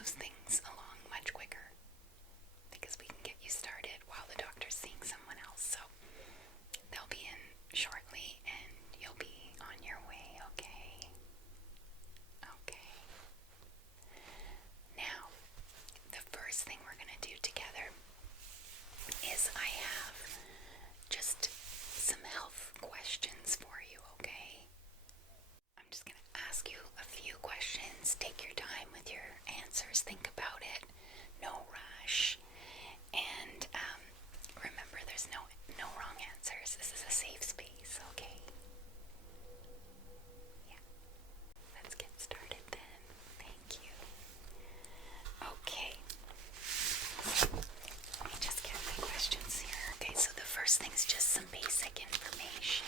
moves things along much quicker because we can get you started while the doctor's seeing someone else. So they'll be in shortly and you'll be on your way, okay? Okay. Now, the first thing we're going to do together is I have just some health questions for you, okay? I'm just going to ask you a few questions. Take your time with your answers. Think about it. No rush. And remember, there's no wrong answers. This is a safe space, okay? Yeah. Let's get started then. Thank you. Okay. Let me just get my questions here. Okay, so the first thing is just some basic information.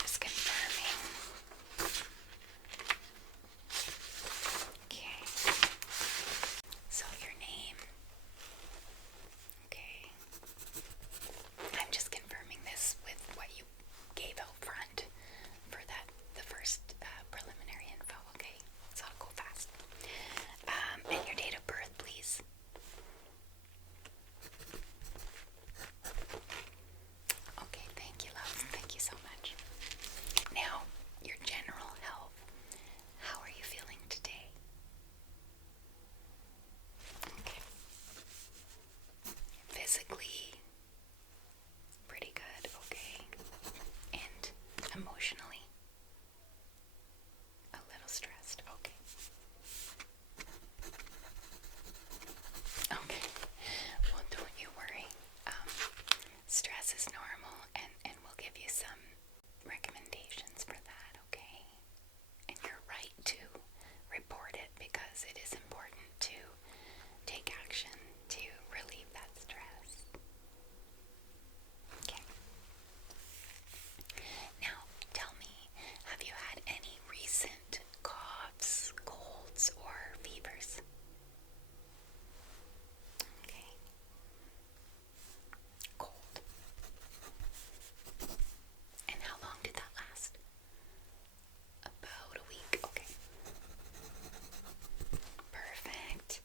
Just confirming. Okay. So your name. Okay. I'm just confirming this with what you gave out front for the first preliminary info, okay? So I'll go fast. And your date of birth, please. Okay, thank you, love. Thank you so much. Now, your general health. How are you feeling today? Okay. Physically, pretty good, okay. And emotionally, a little stressed, okay. Okay, well, don't you worry. Stress is normal, and we'll give you some recommendations for that, okay? And you're right to report it because it is important to take action to relieve that stress. Okay. Now, tell me, have you had any recent coughs, colds, or fevers? Okay. Cold. And how long did that last? About a week. Okay. Perfect.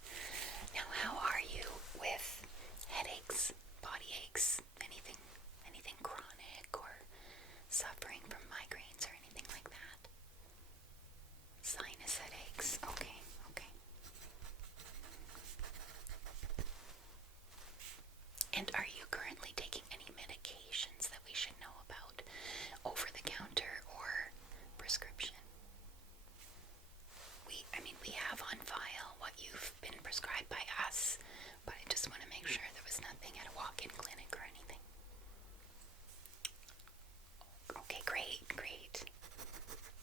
Now, how are you with headaches, body aches, anything chronic, or suffering from migraines or anything like that? Sinus headaches. Okay, okay. And are you currently taking any medications that we should know about, over the counter or prescription? We have on file what you've been prescribed by us, but I just want to make sure there was nothing at a walk-in clinic or anything. Okay, great.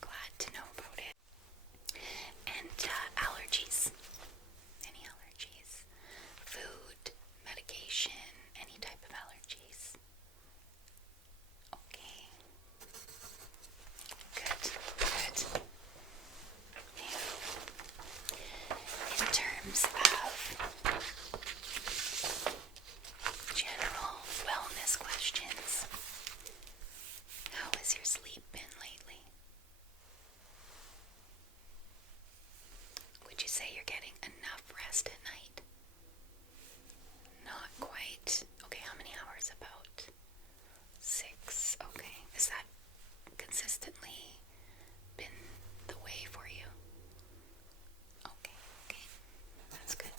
Glad to know about it. And allergies? Any allergies? Food, medication, any type of allergies? Okay. Good. In terms of general wellness questions, how has your sleep been lately? Would you say you're getting enough rest at night? Not quite. Okay, how many hours about? 6. Okay. Is that consistently been the way for you? Okay. That's good.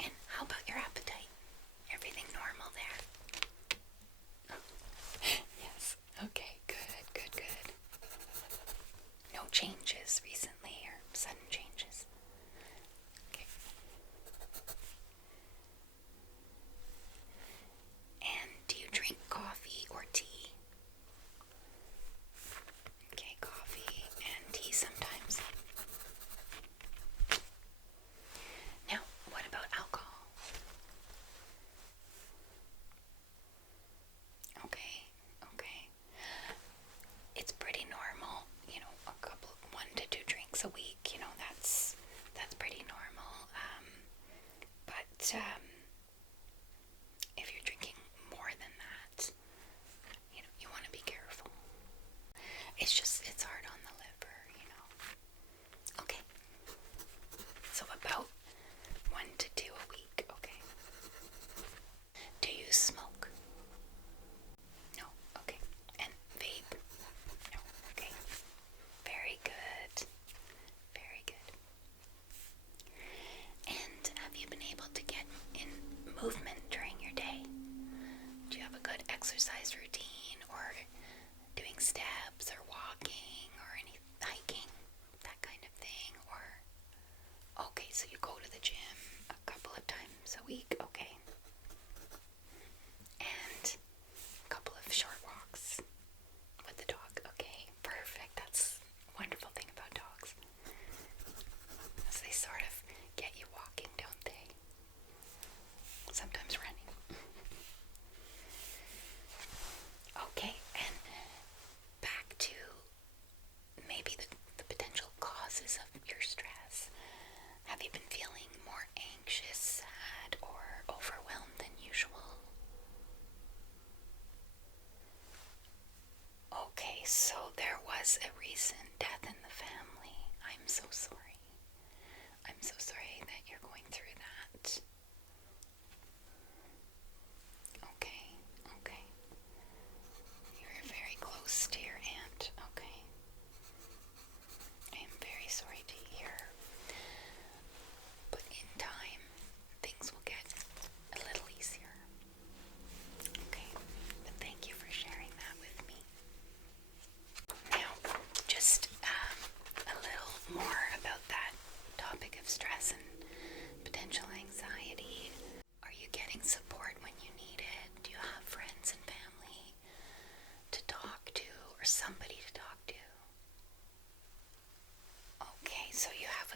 And how about your appetite? Everything normal there? Yes. Okay, good. No changes recently or sudden changes? Okay. And do you drink coffee or tea? Okay, coffee and tea sometimes. Now, what about alcohol? Okay. It's pretty normal, 1 to 2 drinks a week,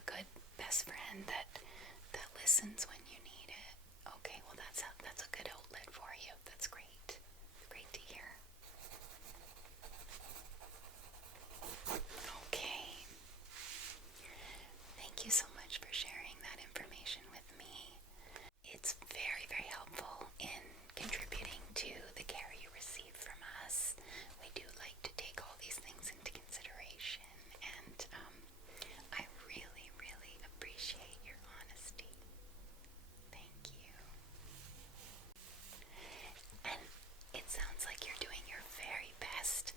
a good best friend that listens when you need it. Okay, well that's a good outlet for you. That's great. Great to hear. Okay. Thank you so much for sharing that information with me. It's very, very helpful in contributing to the care you receive from us. We do like to take all these things into consideration, and I really, really appreciate your honesty. Thank you. And it sounds like you're doing your very best,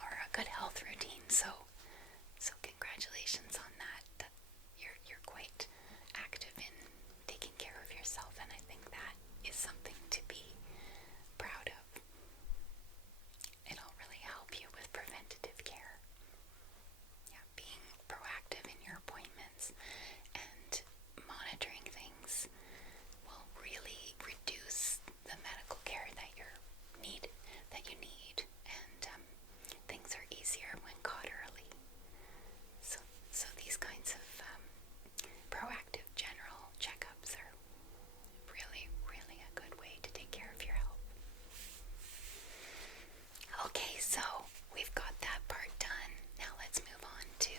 or a good health routine, so congratulations on that. You're quite active in taking care of yourself, and I think that is something to be proud of. It'll really help you with preventative care. Yeah, being proactive in your appointments and monitoring things will really reduce the medical care that you need, and things are easier when caught early. So these kinds of proactive general checkups are really, really a good way to take care of your health. Okay, so we've got that part done. Now let's move on to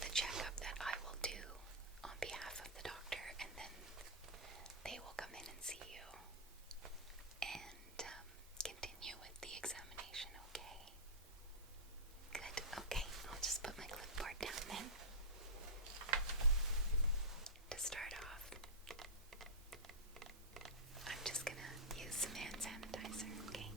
the checkup that I will do on behalf of the doctor, and then they will come in and see you and continue with the examination, okay? Good, okay, I'll just put my clipboard down then. To start off, I'm just gonna use some hand sanitizer, okay?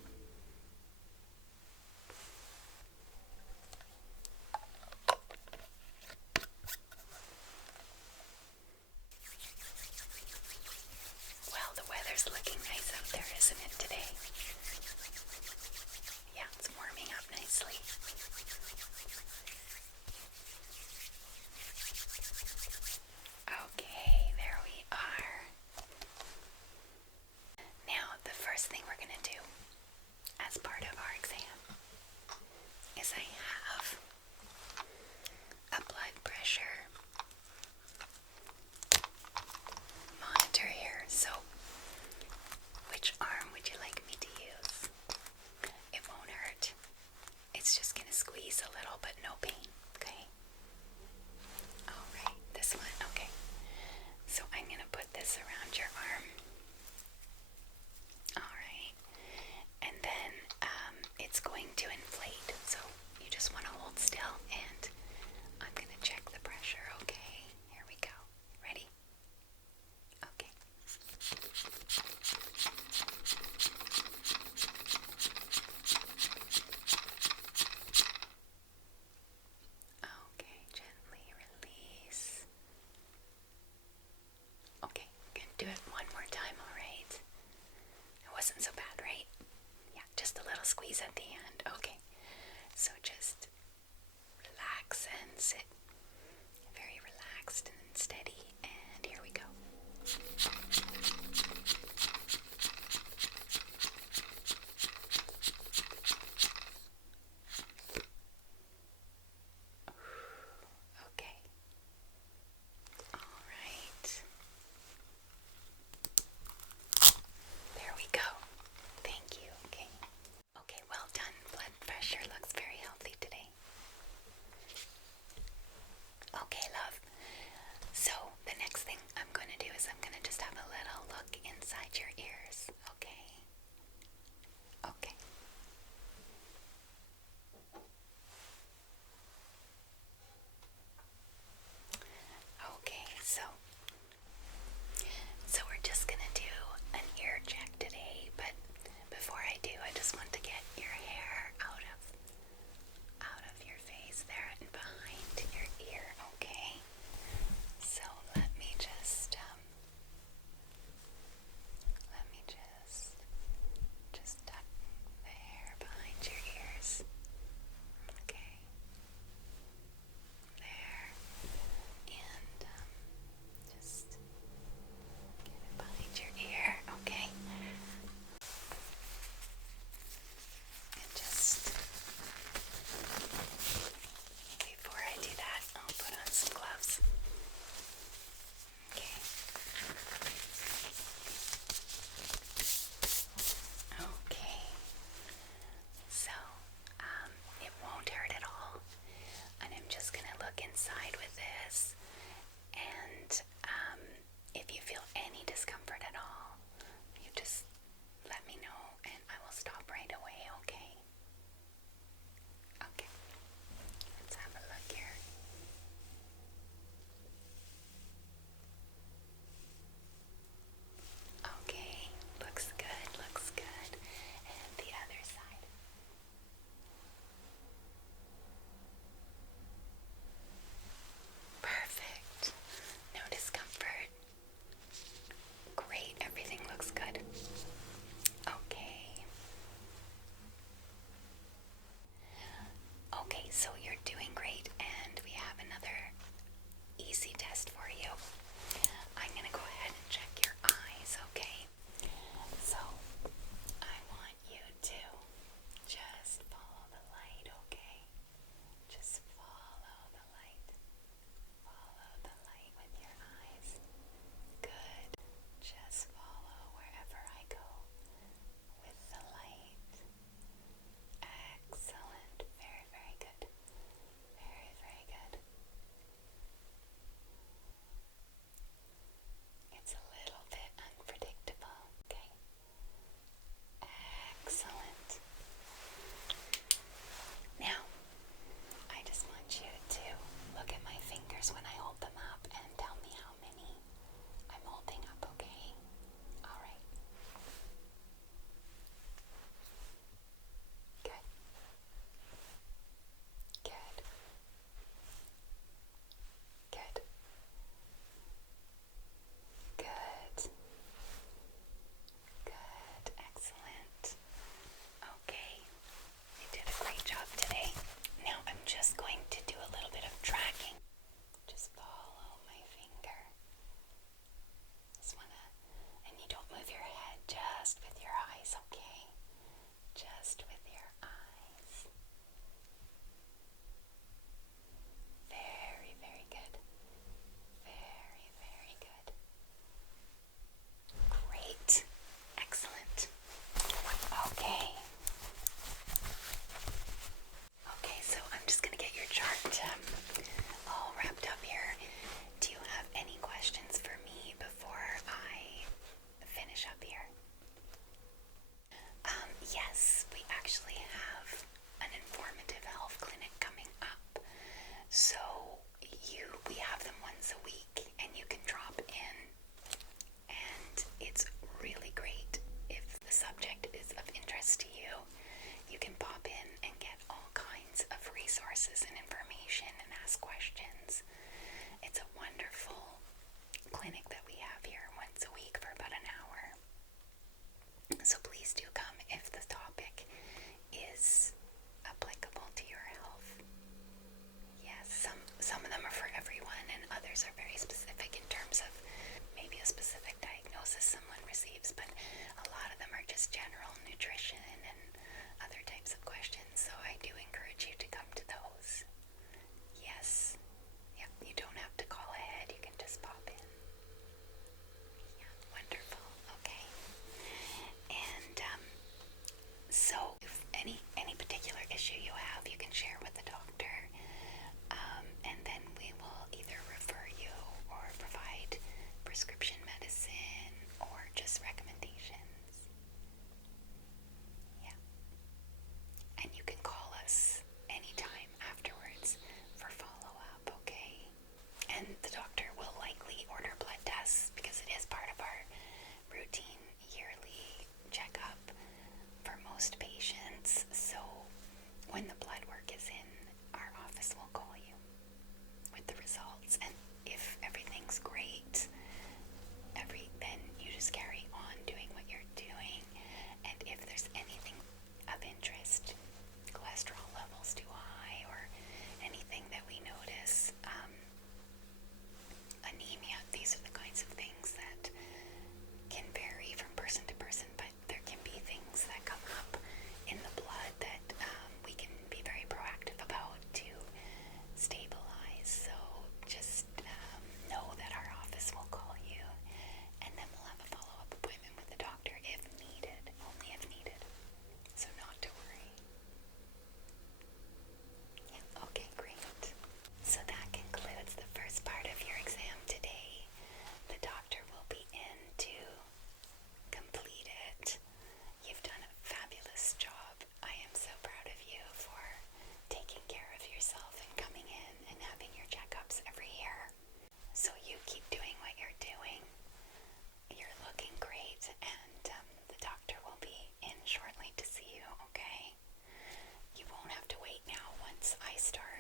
Well, the weather's looking nice out there, isn't it, today? Yeah, it's warming up nicely. Okay, there we are. Now, the first thing we're going to do as part of our exam is I have a blood pressure monitor here. So, which arm would you like me to use? It won't hurt. It's just going to squeeze a little, but no pain, okay? Alright, this one, okay. So I'm going to put this around your arm. Alright. And then it's going to inflate. So you just want to hold still, and I'm going to check the pressure, okay? Here we go. Ready? Okay. Okay, gently release. Okay, gonna do it one more time, alright? It wasn't so bad, right? Yeah, just a little squeeze at the end. Okay, so just relax and sit very relaxed and steady, and here we go. Okay. Alright. There we go. Thank you. Okay. Okay, well done. Blood pressure looks very healthy today. Okay, love. So the next thing I'm going to do is I'm going to just have a little look inside get all wrapped up here. Do you have any questions for me before I finish up here? Yes, we actually have an informative health clinic coming up. So we have them once a week, and you can drop in, and it's really great. If the subject is of interest to you, you can pop in and get all kinds of resources and information and ask questions. It's a wonderful clinic that we have here once a week for about an hour. So please do come if the topic is applicable to your health. Yes, some of them are for everyone, and others are very specific in terms of maybe a specific diagnosis someone receives, but a lot of them are just general nutrition and other types of questions, so I do encourage you to come to those. Yes. Yep, you don't have to call ahead, you can just pop in. Yeah, wonderful. Okay. And so if any particular issue you have, you can share with the doctor, and then we will either refer you or provide prescription medicine or just recommendations. Yeah. And you can call us anytime afterwards for follow-up, okay? And the doctor will likely order blood tests because it is part of our routine yearly checkup for most patients. So when the blood work is in, our office will call you with the results. And if everything's great, then you just carry on doing what you're doing. And if there's anything of interest, cholesterol levels too high or anything that we notice, anemia, these are the kinds of things that can vary from person to person, but there can be things that come up in the blood that we can be very proactive about to stabilize. So just know that our office will call you, and then we'll have a follow-up appointment with the doctor if needed, only if needed. So not to worry. Yeah, okay, great. So that concludes the first part of your exam today. The doctor will be in to complete it. You've done a fabulous job. I am so proud of you for taking care of yourself and coming in and having your checkups every year. So you keep doing what you're doing. You're looking great, and the doctor will be in shortly to see you, okay? You won't have to wait now once I start.